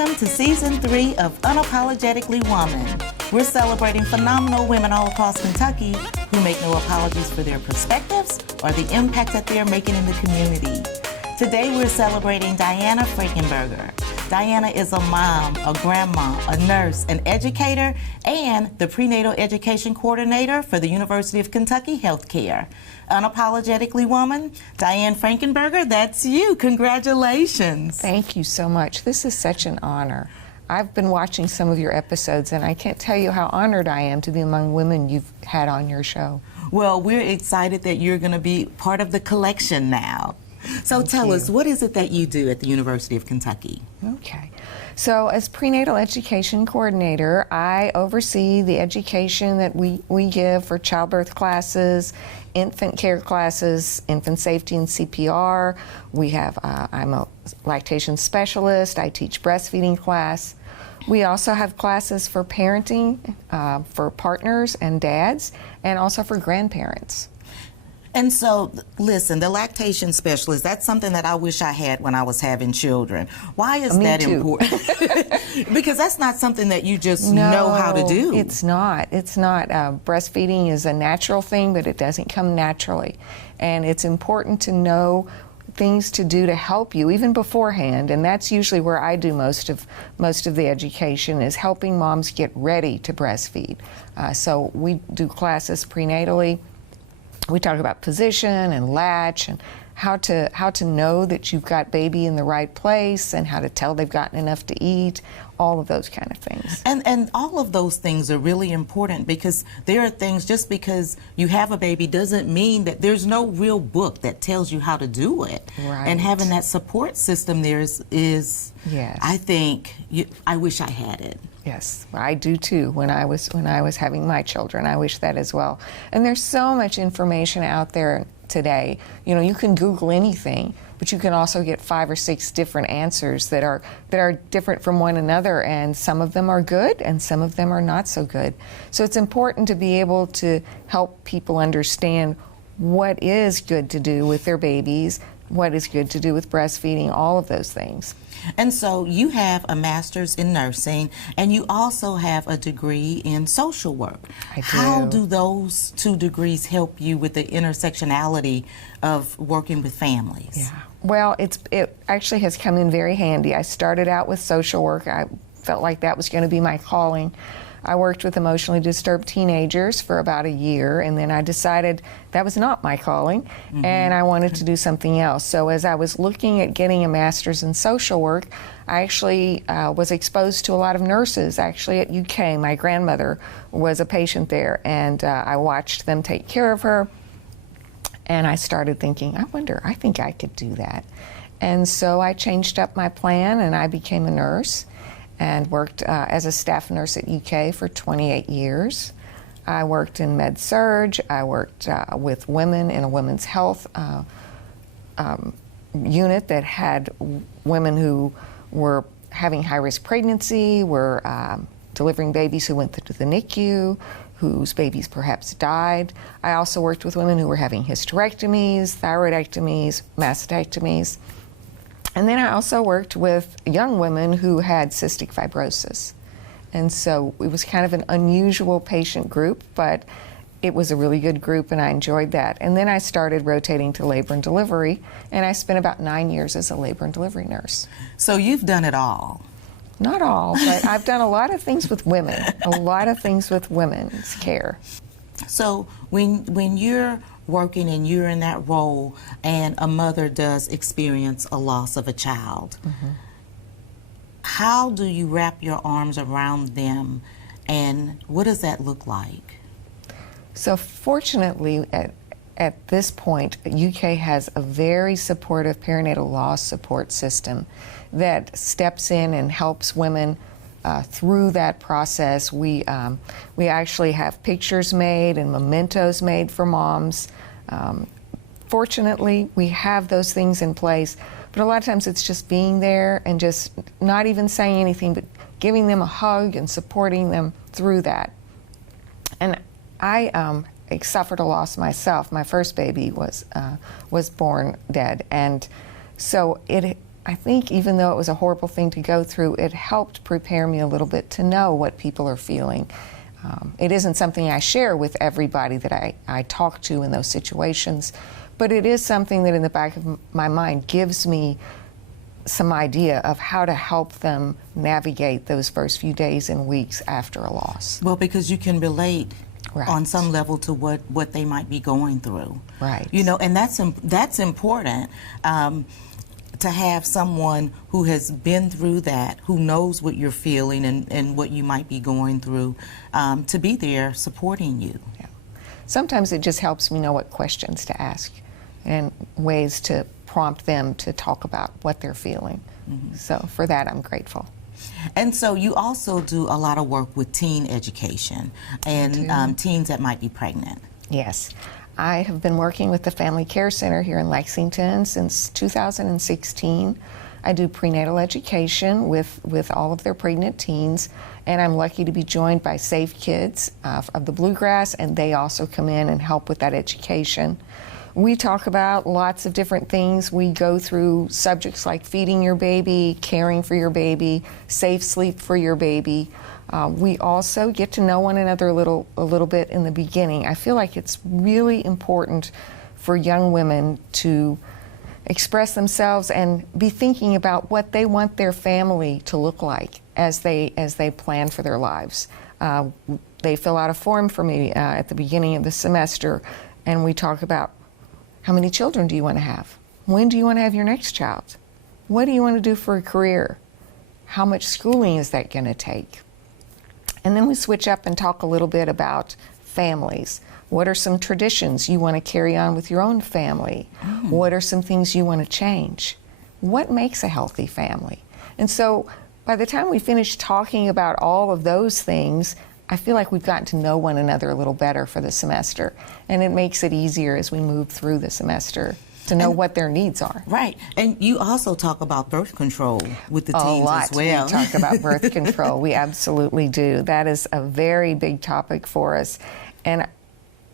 Welcome to Season 3 of Unapologetically Woman. We're celebrating phenomenal women all across Kentucky who make no apologies for their perspectives or the impact that they're making in the community. Today we're celebrating Diana Frankenburger. Diana is a mom, a grandma, a nurse, an educator, and the Prenatal Education Coordinator for the University of Kentucky Healthcare. Unapologetically Woman, Diana Frankenburger, that's you. Congratulations. Thank you so much. This is such an honor. I've been watching some of your episodes, and I can't tell you how honored I am to be among women you've had on your show. Well, we're excited that you're going to be part of the collection now. So tell us, what is it that you do at the University of Kentucky? Okay. So as Prenatal Education Coordinator, I oversee the education that we give for childbirth classes, infant care classes, infant safety and CPR. I'm a lactation specialist. I teach breastfeeding class. We also have classes for parenting, for partners and dads, and also for grandparents. And so, listen, the lactation specialist, that's something that I wish I had when I was having children. Why is that important? Because that's not something that you just know how to do. It's not. It's not. Breastfeeding is a natural thing, but it doesn't come naturally. And it's important to know things to do to help you, even beforehand. And that's usually where I do most of the education, is helping moms get ready to breastfeed. So we do classes prenatally. We talk about position and latch and how to know that you've got baby in the right place and how to tell they've gotten enough to eat, all of those kind of things. And all of those things are really important, because there are things, just because you have a baby doesn't mean that there's no real book that tells you how to do it. Right. And having that support system there is yes. I think, I wish I had it. Yes, I do too. When I was having my children, I wish that as well. And there's so much information out there today. You know, you can Google anything, but you can also get 5 or 6 different answers that are different from one another, and some of them are good and some of them are not so good. So it's important to be able to help people understand what is good to do with their babies, what is good to do with breastfeeding, all of those things. And so you have a master's in nursing, and you also have a degree in social work. I do. How do those 2 degrees help you with the intersectionality of working with families? Yeah. Well, it actually has come in very handy. I started out with social work. I felt like that was going to be my calling. I worked with emotionally disturbed teenagers for about a year, and then I decided that was not my calling, and I wanted to do something else. So as I was looking at getting a master's in social work, I actually was exposed to a lot of nurses, actually at UK. My grandmother was a patient there, and I watched them take care of her, and I started thinking, I think I could do that. And so I changed up my plan, and I became a nurse and worked as a staff nurse at UK for 28 years. I worked in med-surg. I worked with women in a women's health unit that had women who were having high-risk pregnancy, were delivering babies who went to the NICU, whose babies perhaps died. I also worked with women who were having hysterectomies, thyroidectomies, mastectomies. And then I also worked with young women who had cystic fibrosis. And so it was kind of an unusual patient group, but it was a really good group, and I enjoyed that. And then I started rotating to labor and delivery, and I spent about 9 years as a labor and delivery nurse. So you've done it all. Not all, but I've done a lot of things with women, a lot of things with women's care. So when you're working and you're in that role and a mother does experience a loss of a child, how do you wrap your arms around them, and what does that look like? So fortunately, at this point, UK has a very supportive perinatal loss support system that steps in and helps women through that process. We actually have pictures made and mementos made for moms. Fortunately, we have those things in place, but a lot of times it's just being there and just not even saying anything, but giving them a hug and supporting them through that. And I suffered a loss myself. My first baby was born dead, and so I think even though it was a horrible thing to go through, it helped prepare me a little bit to know what people are feeling. It isn't something I share with everybody that I talk to in those situations, but it is something that in the back of my mind gives me some idea of how to help them navigate those first few days and weeks after a loss. Well, because you can relate Right. on some level to what they might be going through. Right. You know, and that's important. To have someone who has been through that, who knows what you're feeling and what you might be going through, to be there supporting you. Yeah. Sometimes it just helps me know what questions to ask and ways to prompt them to talk about what they're feeling. Mm-hmm. So for that, I'm grateful. And so you also do a lot of work with teen education and teens that might be pregnant. Yes. I have been working with the Family Care Center here in Lexington since 2016. I do prenatal education with all of their pregnant teens, and I'm lucky to be joined by Safe Kids of the Bluegrass, and they also come in and help with that education. We talk about lots of different things. We go through subjects like feeding your baby, caring for your baby, safe sleep for your baby. We also get to know one another a little bit in the beginning. I feel like it's really important for young women to express themselves and be thinking about what they want their family to look like as they plan for their lives. They fill out a form for me at the beginning of the semester, and we talk about how many children do you want to have? When do you want to have your next child? What do you want to do for a career? How much schooling is that going to take? And then we switch up and talk a little bit about families. What are some traditions you want to carry on with your own family? What are some things you want to change? What makes a healthy family? And so by the time we finish talking about all of those things, I feel like we've gotten to know one another a little better for the semester. And it makes it easier as we move through the semester to know what their needs are. Right. And you also talk about birth control with the teens as well. We talk about birth control. We absolutely do. That is a very big topic for us. And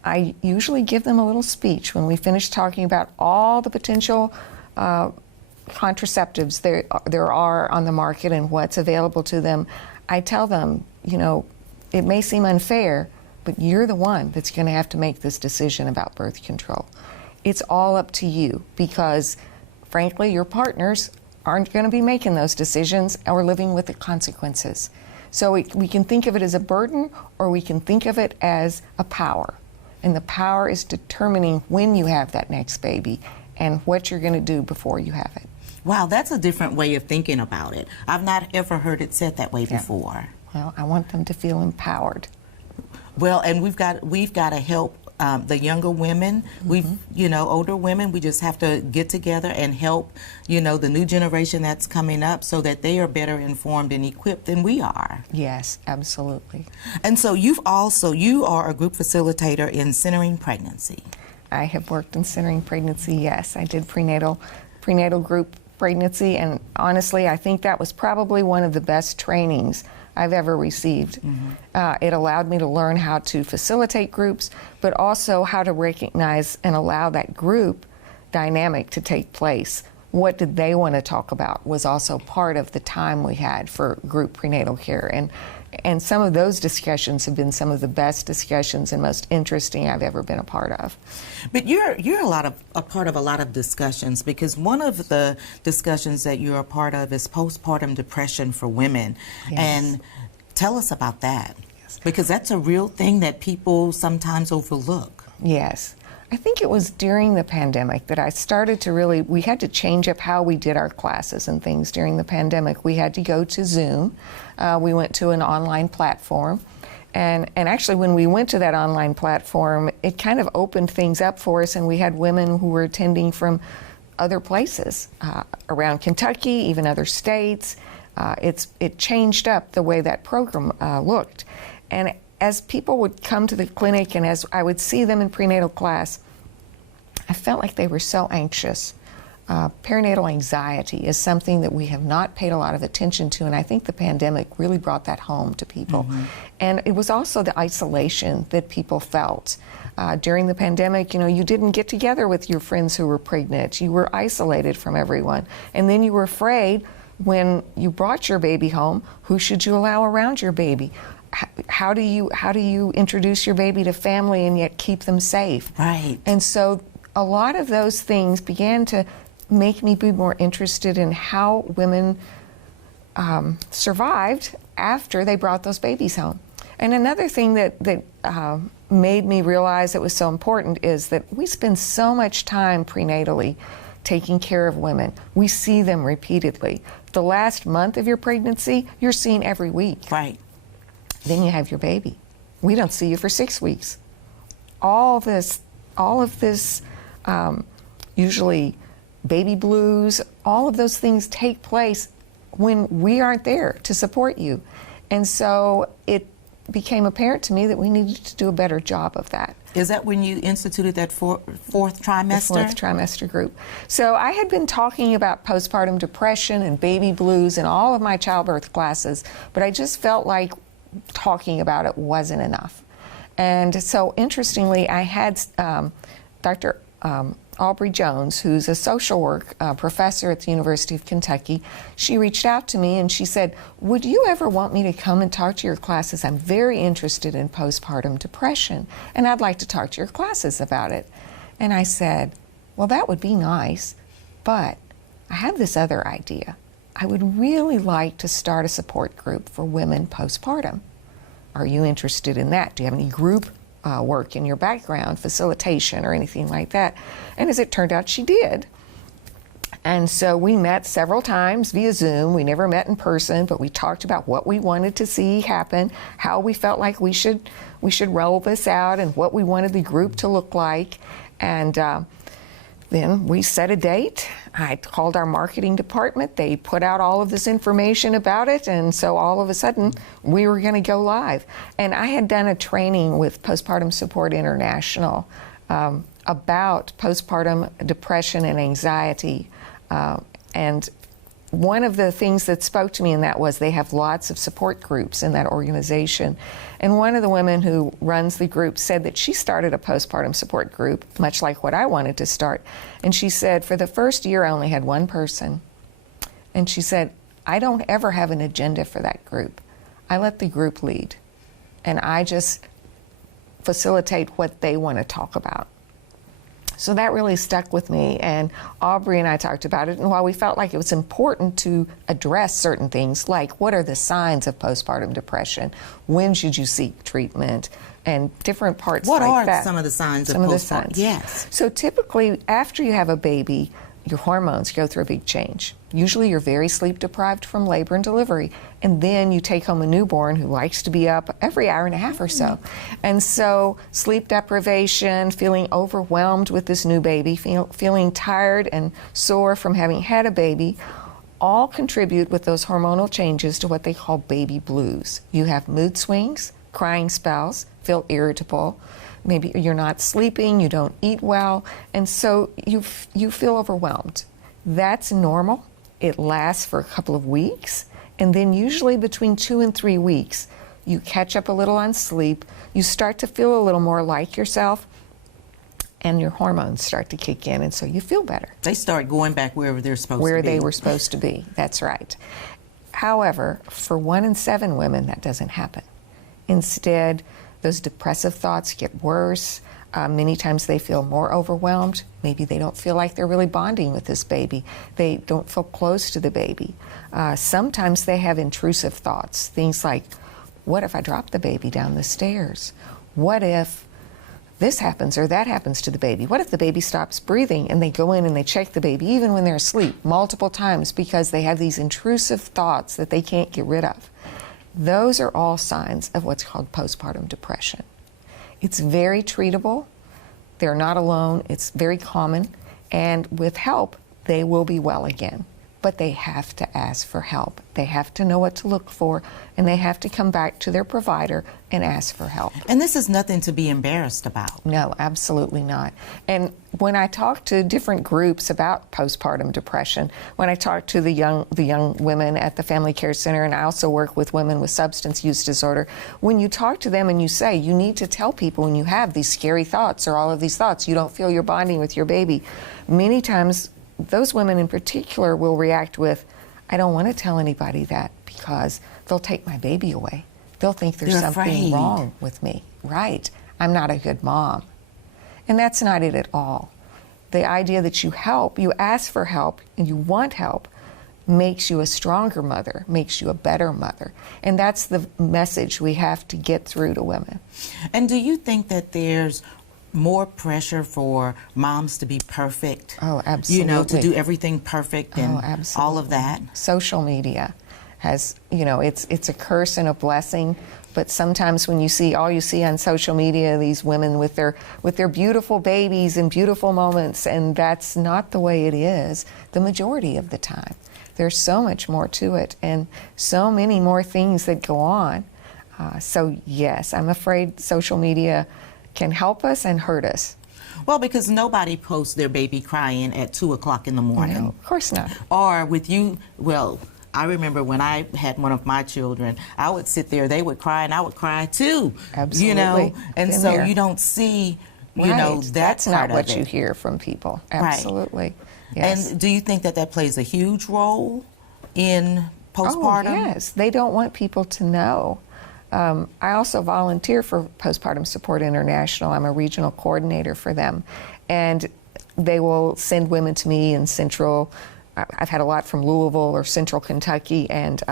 I usually give them a little speech when we finish talking about all the potential contraceptives there are on the market and what's available to them. I tell them, you know, it may seem unfair, but you're the one that's going to have to make this decision about birth control. It's all up to you because, frankly, your partners aren't going to be making those decisions or living with the consequences. So we can think of it as a burden or we can think of it as a power. And the power is determining when you have that next baby and what you're going to do before you have it. Wow, that's a different way of thinking about it. I've not ever heard it said that way before. Well, I want them to feel empowered. Well, and we've got to help the younger women. Older women, we just have to get together and help, the new generation that's coming up so that they are better informed and equipped than we are. Yes, absolutely. And so you are a group facilitator in centering pregnancy. I have worked in centering pregnancy, yes. I did prenatal group pregnancy, and honestly, I think that was probably one of the best trainings I've ever received. It allowed me to learn how to facilitate groups, but also how to recognize and allow that group dynamic to take place. What did they want to talk about was also part of the time we had for group prenatal care. And some of those discussions have been some of the best discussions and most interesting I've ever been a part of. But you're a part of a lot of discussions, because one of the discussions that you're a part of is postpartum depression for women. Yes. And tell us about that, because that's a real thing that people sometimes overlook. Yes. I think it was during the pandemic that I started to we had to change up how we did our classes and things during the pandemic. We had to go to Zoom. We went to an online platform. And actually, when we went to that online platform, it kind of opened things up for us, and we had women who were attending from other places around Kentucky, even other states. It changed up the way that program looked. And as people would come to the clinic and as I would see them in prenatal class, I felt like they were so anxious Perinatal anxiety is something that we have not paid a lot of attention to, and I think the pandemic really brought that home to people. And it was also the isolation that people felt. During the pandemic, you didn't get together with your friends who were pregnant. You were isolated from everyone. And then you were afraid when you brought your baby home, who should you allow around your baby? How do you introduce your baby to family and yet keep them safe? Right. And so a lot of those things began to make me be more interested in how women survived after they brought those babies home. And another thing that made me realize it was so important is that we spend so much time prenatally taking care of women. We see them repeatedly. The last month of your pregnancy, you're seen every week. Right. Then you have your baby. We don't see you for 6 weeks. All of this, usually baby blues, all of those things take place when we aren't there to support you. And so it became apparent to me that we needed to do a better job of that. Is that when you instituted that fourth trimester? The fourth trimester group. So I had been talking about postpartum depression and baby blues in all of my childbirth classes, but I just felt like talking about it wasn't enough. And so interestingly, I had Dr. Aubrey Jones, who's a social work professor at the University of Kentucky. She reached out to me and she said, would you ever want me to come and talk to your classes? I'm very interested in postpartum depression, and I'd like to talk to your classes about it. And I said, well, that would be nice, but I have this other idea. I would really like to start a support group for women postpartum. Are you interested in that? Do you have any group work in your background, facilitation or anything like that? And as it turned out, she did. And so we met several times via Zoom. We never met in person, but we talked about what we wanted to see happen, how we felt like we should roll this out, and what we wanted the group to look like. And then we set a date. I called our marketing department. They put out all of this information about it, and so all of a sudden we were going to go live. And I had done a training with Postpartum Support International about postpartum depression and anxiety. And one of the things that spoke to me in that was they have lots of support groups in that organization. And one of the women who runs the group said that she started a postpartum support group, much like what I wanted to start. And she said, for the first year, I only had one person. And she said, I don't ever have an agenda for that group. I let the group lead. And I just facilitate what they want to talk about. So that really stuck with me, and Aubrey and I talked about it, and while we felt like it was important to address certain things, like what are the signs of postpartum depression, when should you seek treatment, and different parts like that. What are some of the signs of postpartum? Some of the signs. Yes. So typically, after you have a baby, your hormones go through a big change. Usually you're very sleep deprived from labor and delivery, and then you take home a newborn who likes to be up every hour and a half or so. And so sleep deprivation, feeling overwhelmed with this new baby, feeling tired and sore from having had a baby, all contribute with those hormonal changes to what they call baby blues. You have mood swings, crying spells, feel irritable, maybe you're not sleeping, you don't eat well, and so you feel overwhelmed. That's normal. It lasts for a couple of weeks, and then usually between 2 and 3 weeks, you catch up a little on sleep, you start to feel a little more like yourself, and your hormones start to kick in, and so you feel better. They start going back wherever they're supposed to be. Where they were supposed to be, that's right. However, for 1 in 7 women, that doesn't happen. Instead, those depressive thoughts get worse. Many times they feel more overwhelmed. Maybe they don't feel like they're really bonding with this baby. They don't feel close to the baby. Sometimes they have intrusive thoughts, things like, what if I drop the baby down the stairs? What if this happens or that happens to the baby? What if the baby stops breathing? And they go in and they check the baby even when they're asleep multiple times because they have these intrusive thoughts that they can't get rid of. Those are all signs of what's called postpartum depression. It's very treatable. They're not alone. It's very common. And with help, they will be well again. but they have to ask for help. They have to know what to look for, and they have to come back to their provider and ask for help. And this is nothing to be embarrassed about. No, absolutely not. And when I talk to different groups about postpartum depression, when I talk to the young women at the Family Care Center, and I also work with women with substance use disorder, when you talk to them and you say, you need to tell people when you have these scary thoughts or all of these thoughts, you don't feel you're bonding with your baby, many times those women in particular will react with, I don't want to tell anybody that because they'll take my baby away. They'll think there's They're something afraid. wrong with me. Right. I'm not a good mom. And that's not it at all. The idea that you help, you ask for help, and you want help, makes you a stronger mother, makes you a better mother. And that's the message we have to get through to women. And do you think that there's more pressure for moms to be perfect? Oh, absolutely. To do everything perfect and all of that? Social media has, it's a curse and a blessing, but sometimes when you see all you see on social media, these women with their beautiful babies and beautiful moments, and that's not the way it is the majority of the time. There's so much more to it and so many more things that go on. So yes, I'm afraid social media can help us and hurt us. Well, because nobody posts their baby crying at 2 o'clock in the morning. No, of course not. Or with you, well, I remember when I had one of my children, I would sit there, they would cry, and I would cry too. Absolutely. And Been so there. you don't see, Right. That's part not what of you it. hear from people. Right. Absolutely. Yes. And do you think that plays a huge role in postpartum? Oh, yes. They don't want people to know. I also volunteer for Postpartum Support International. I'm a regional coordinator for them. And they will send women to me in I've had a lot from Louisville or Central Kentucky, and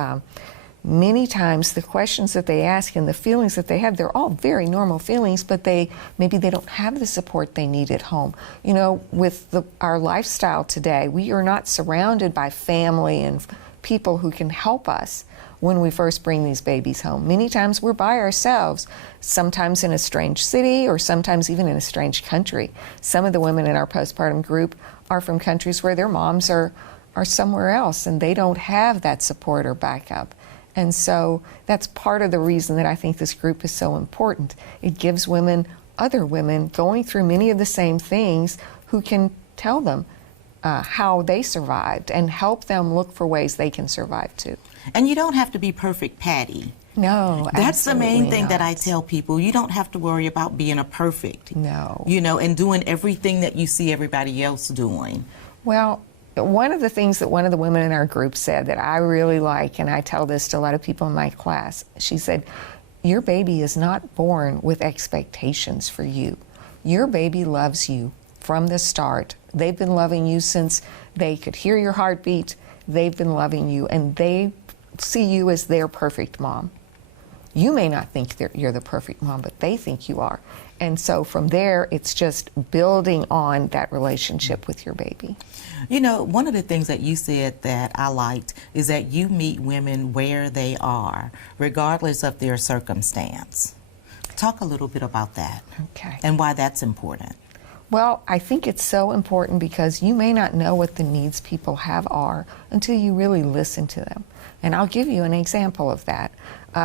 many times the questions that they ask and the feelings that they have, they're all very normal feelings, but maybe they don't have the support they need at home. With our lifestyle today, we are not surrounded by family and people who can help us when we first bring these babies home. Many times we're by ourselves, sometimes in a strange city or sometimes even in a strange country. Some of the women in our postpartum group are from countries where their moms are somewhere else and they don't have that support or backup. And so that's part of the reason that I think this group is so important. It gives women, other women going through many of the same things, who can tell them how they survived and help them look for ways they can survive too. And you don't have to be perfect, Patty. No, That's the main thing not. that I tell people. You don't have to worry about being a perfect. No. And doing everything that you see everybody else doing. Well, one of the things that one of the women in our group said that I really like, and I tell this to a lot of people in my class, she said, your baby is not born with expectations for you. Your baby loves you from the start. They've been loving you since they could hear your heartbeat. They've been loving you, and they see you as their perfect mom. You may not think you're the perfect mom, but they think you are. And so from there, it's just building on that relationship with your baby. One of the things that you said that I liked is that you meet women where they are, regardless of their circumstance. Talk a little bit about that. Okay. And why that's important. Well, I think it's so important because you may not know what the needs people have are until you really listen to them. And I'll give you an example of that.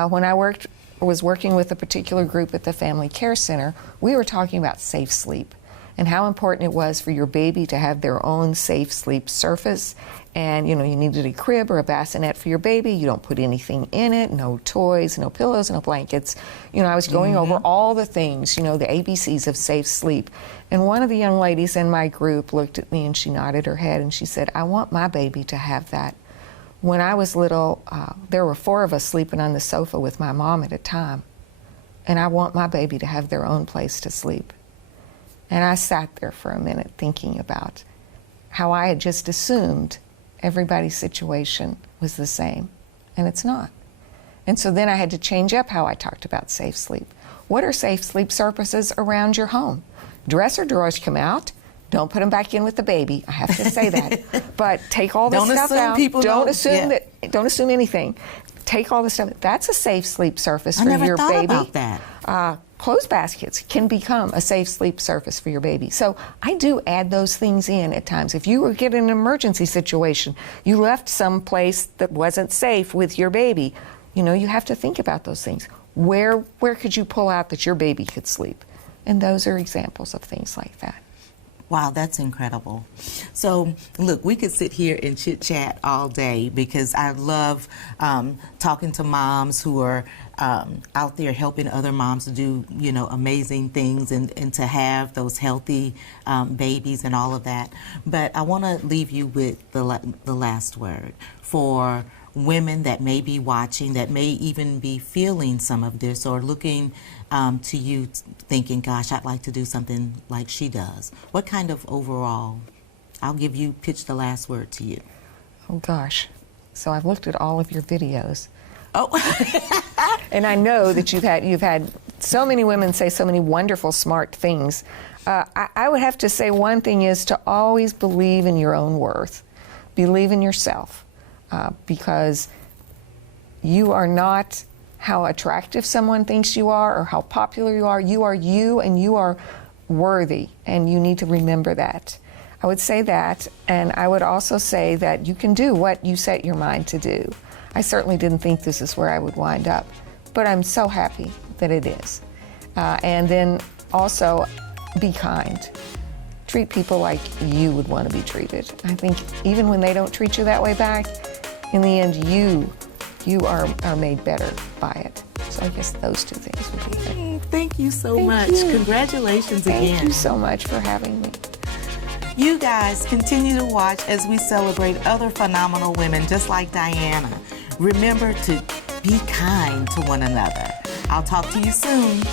When I was working with a particular group at the Family Care Center, we were talking about safe sleep and how important it was for your baby to have their own safe sleep surface. And you needed a crib or a bassinet for your baby. You don't put anything in it, no toys, no pillows, no blankets. I was going over all the things, the ABCs of safe sleep. And one of the young ladies in my group looked at me and she nodded her head and she said, I want my baby to have that. When I was little, there were 4 of us sleeping on the sofa with my mom at a time. And I want my baby to have their own place to sleep. And I sat there for a minute thinking about how I had just assumed everybody's situation was the same. And it's not. And so then I had to change up how I talked about safe sleep. What are safe sleep surfaces around your home? Dresser drawers come out. Don't put them back in with the baby. I have to say that. But take all the stuff out. Don't assume Don't assume anything. take all the stuff. That's a safe sleep surface I for never your thought baby. about that. Clothes baskets can become a safe sleep surface for your baby. So I do add those things in at times. If you were getting an emergency situation, you left some place that wasn't safe with your baby, you know, you have to think about those things. Where could you pull out that your baby could sleep? And those are examples of things like that. Wow, that's incredible. So, look, we could sit here and chit-chat all day because I love talking to moms who are out there helping other moms to do, you know, amazing things and to have those healthy babies and all of that. But I want to leave you with the last word for women that may be watching, that may even be feeling some of this or looking to you thinking, gosh, I'd like to do something like she does. What kind of overall, I'll give you, pitch the last word to you. Oh gosh. So I've looked at all of your videos. Oh. And I know that you've had so many women say so many wonderful, smart things. I would have to say one thing is to always believe in your own worth. Believe in yourself. Because you are not how attractive someone thinks you are or how popular you are. You are you, and you are worthy, and you need to remember that. I would say that, and I would also say that you can do what you set your mind to do. I certainly didn't think this is where I would wind up, but I'm so happy that it is. And then also, be kind. Treat people like you would want to be treated. I think even when they don't treat you that way back, in the end, you are made better by it. So I guess those two things would be it. Thank you so Thank much. you. Congratulations again. Thank you so much for having me. You guys continue to watch as we celebrate other phenomenal women just like Diana. Remember to be kind to one another. I'll talk to you soon.